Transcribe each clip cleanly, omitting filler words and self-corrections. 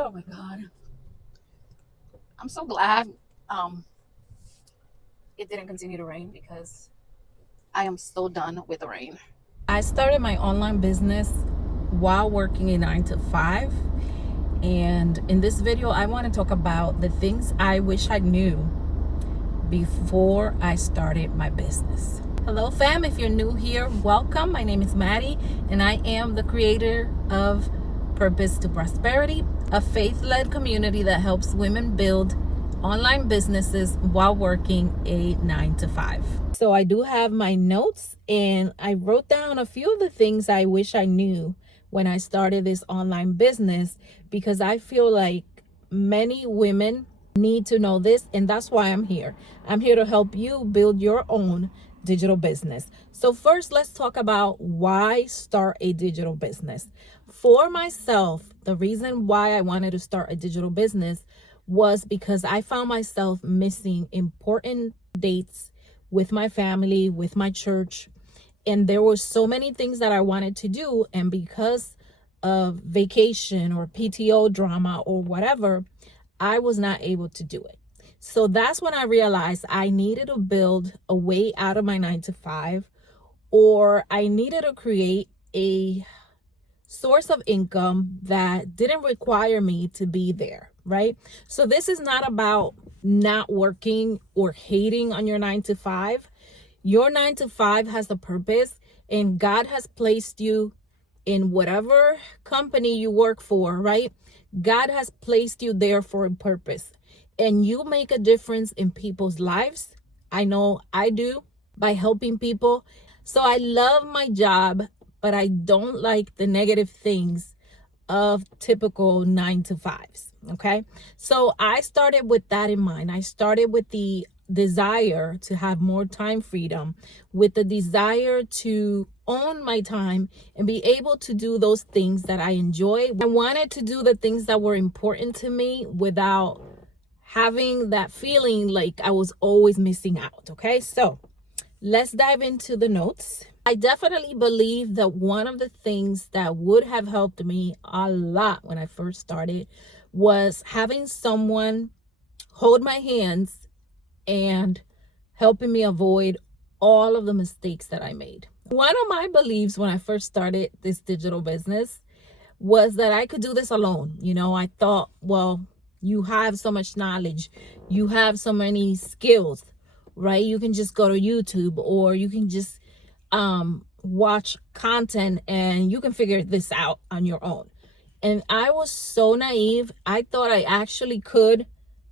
Oh my God. I'm so glad it didn't continue to rain because I am so done with the rain. I started my online business while working a 9 to 5. And in this video, I want to talk about the things I wish I knew before I started my business. Hello fam, if you're new here, welcome. My name is Maddie and I am the creator of Purpose to Prosperity, a faith-led community that helps women build online businesses while working a 9 to 5. So I do have my notes and I wrote down a few of the things I wish I knew when I started this online business, because I feel like many women need to know this, and that's why I'm here. I'm here to help you build your own digital business. So first, let's talk about why start a digital business. For myself, the reason why I wanted to start a digital business was because I found myself missing important dates with my family, with my church, and there were so many things that I wanted to do, and because of vacation or PTO drama or whatever, I was not able to do it. So that's when I realized I needed to build a way out of my 9 to 5, or I needed to create a source of income that didn't require me to be there, right? So this is not about not working or hating on your 9 to 5. Your 9 to 5 has a purpose, and God has placed you in whatever company you work for, right? God has placed you there for a purpose, and you make a difference in people's lives. I know I do, by helping people. So I love my job, but I don't like the negative things of typical 9 to 5s. Okay. So I started with that in mind. I started with the desire to have more time freedom, with the desire to own my time and be able to do those things that I enjoy. I wanted to do the things that were important to me without having that feeling like I was always missing out. Okay. So let's dive into the notes. I definitely believe that one of the things that would have helped me a lot when I first started was having someone hold my hands and helping me avoid all of the mistakes that I made. One of my beliefs when I first started this digital business was that I could do this alone. You know, I thought, well, you have so much knowledge, you have so many skills, right? You can just go to YouTube, or you can just watch content and you can figure this out on your own. And I was so naive. I thought I actually could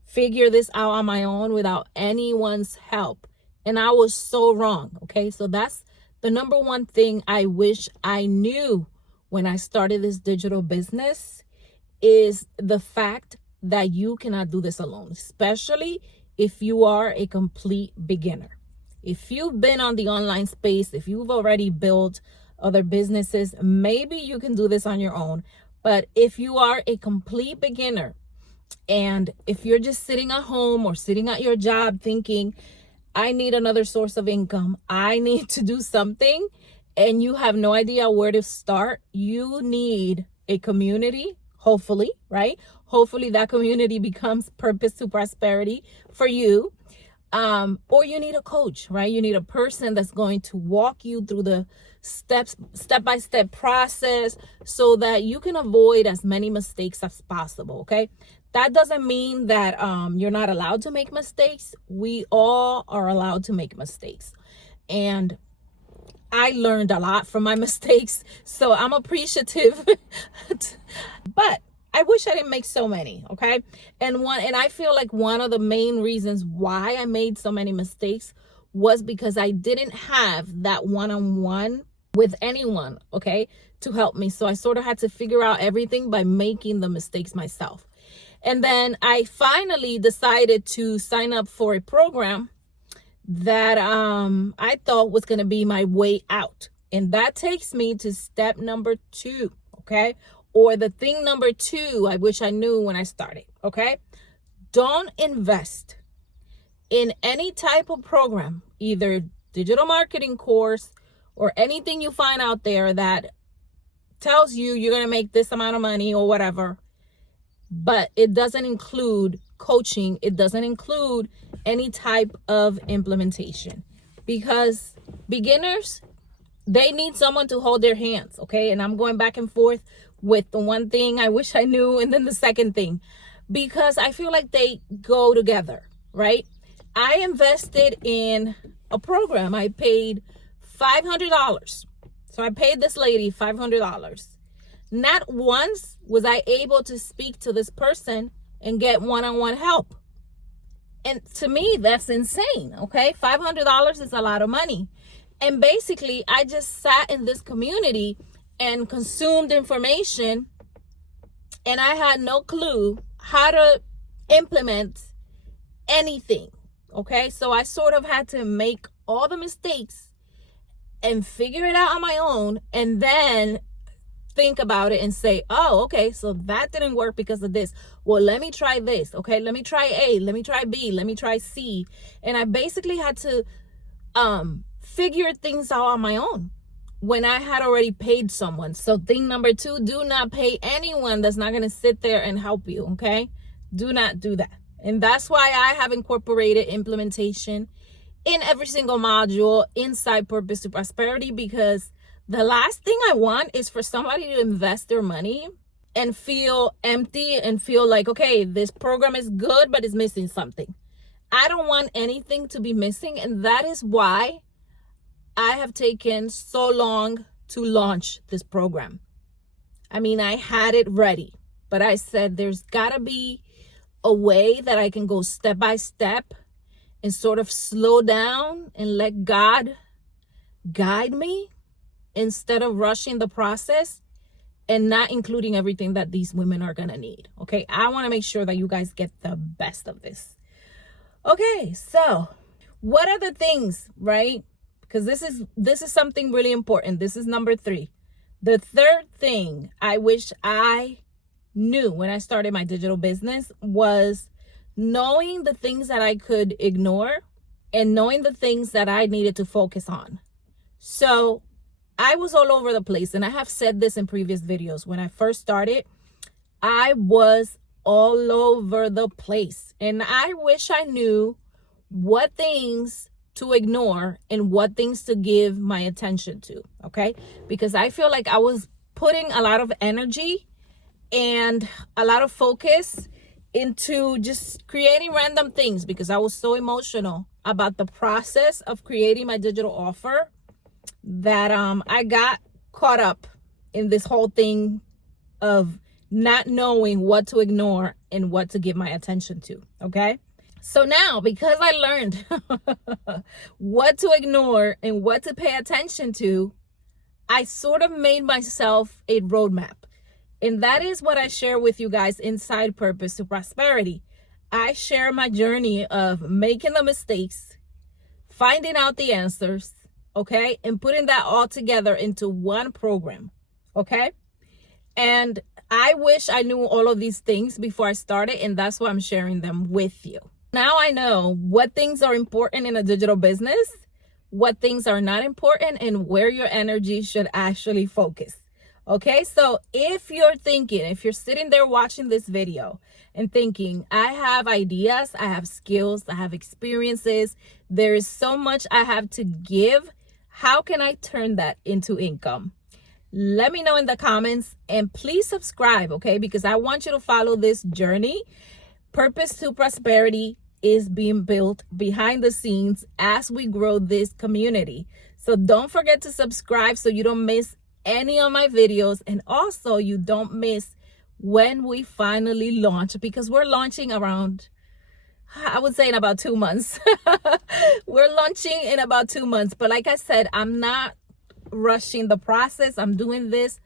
figure this out on my own without anyone's help. And I was so wrong. Okay. So that's the number one thing I wish I knew when I started this digital business, is the fact that you cannot do this alone, especially if you are a complete beginner. If you've been on the online space, if you've already built other businesses, maybe you can do this on your own. But if you are a complete beginner, and if you're just sitting at home or sitting at your job thinking, I need another source of income, I need to do something, and you have no idea where to start, you need a community, hopefully, right? Hopefully that community becomes Purpose to Prosperity for you. Or you need a coach, right? You need a person that's going to walk you through the step-by-step process so that you can avoid as many mistakes as possible. Okay. That doesn't mean that you're not allowed to make mistakes. We all are allowed to make mistakes. And I learned a lot from my mistakes, so I'm appreciative. But I wish I didn't make so many, okay? And I feel like one of the main reasons why I made so many mistakes was because I didn't have that one-on-one with anyone, okay, to help me. So I sort of had to figure out everything by making the mistakes myself. And then I finally decided to sign up for a program that I thought was going to be my way out. And that takes me to step number 2, okay? Or the thing number 2 I wish I knew when I started, okay? Don't invest in any type of program, either digital marketing course or anything you find out there that tells you you're going to make this amount of money or whatever. but it doesn't include coaching. It doesn't include any type of implementation, because beginners, they need someone to hold their hands, okay? And I'm going back and forth with the one thing I wish I knew and then the second thing, because I feel like they go together, right? I invested in a program. I paid $500. So I paid this lady $500. Not once was I able to speak to this person and get one-on-one help. And to me, that's insane, okay? $500 is a lot of money. And basically, I just sat in this community and consumed information, and I had no clue how to implement anything, okay? So I sort of had to make all the mistakes and figure it out on my own, and then think about it and say, oh, okay, so that didn't work because of this. Well, let me try this, okay? Let me try A, let me try B, let me try C. And I basically had to figure things out on my own when I had already paid someone. So thing number 2, do not pay anyone that's not going to sit there and help you, okay? Do not do that. And that's why I have incorporated implementation in every single module inside Purpose to Prosperity, because the last thing I want is for somebody to invest their money and feel empty and feel like, okay, this program is good, but it's missing something. I don't want anything to be missing. And that is why I have taken so long to launch this program. I mean, I had it ready, but I said there's gotta be a way that I can go step by step and sort of slow down and let God guide me instead of rushing the process and not including everything that these women are gonna need, okay? I wanna make sure that you guys get the best of this. Okay, so what are the things, right? Because this is something really important. This is number 3. The third thing I wish I knew when I started my digital business was knowing the things that I could ignore and knowing the things that I needed to focus on. So I was all over the place, and I have said this in previous videos. When I first started, I was all over the place, and I wish I knew what things to ignore and what things to give my attention to, okay? Because I feel like I was putting a lot of energy and a lot of focus into just creating random things because I was so emotional about the process of creating my digital offer that I got caught up in this whole thing of not knowing what to ignore and what to give my attention to, okay? So now, because I learned what to ignore and what to pay attention to, I sort of made myself a roadmap. And that is what I share with you guys inside Purpose to Prosperity. I share my journey of making the mistakes, finding out the answers, okay, and putting that all together into one program, okay? And I wish I knew all of these things before I started, and that's why I'm sharing them with you. Now I know what things are important in a digital business, what things are not important, and where your energy should actually focus. Okay, so if you're sitting there watching this video and thinking, I have ideas, I have skills, I have experiences, there is so much I have to give, how can I turn that into income? Let me know in the comments, and please subscribe, okay? Because I want you to follow this journey. Purpose to Prosperity is being built behind the scenes as we grow this community. So don't forget to subscribe so you don't miss any of my videos, and also you don't miss when we finally launch, because we're launching around, I would say, in about 2 months. We're launching in about 2 months, but like I said, I'm not rushing the process. I'm doing this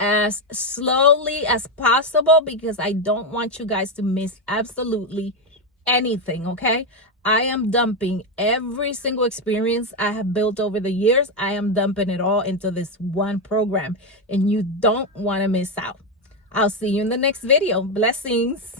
as slowly as possible because I don't want you guys to miss absolutely anything, okay? I am dumping every single experience I have built over the years. I am dumping it all into this one program, and you don't want to miss out. I'll see you in the next video. Blessings.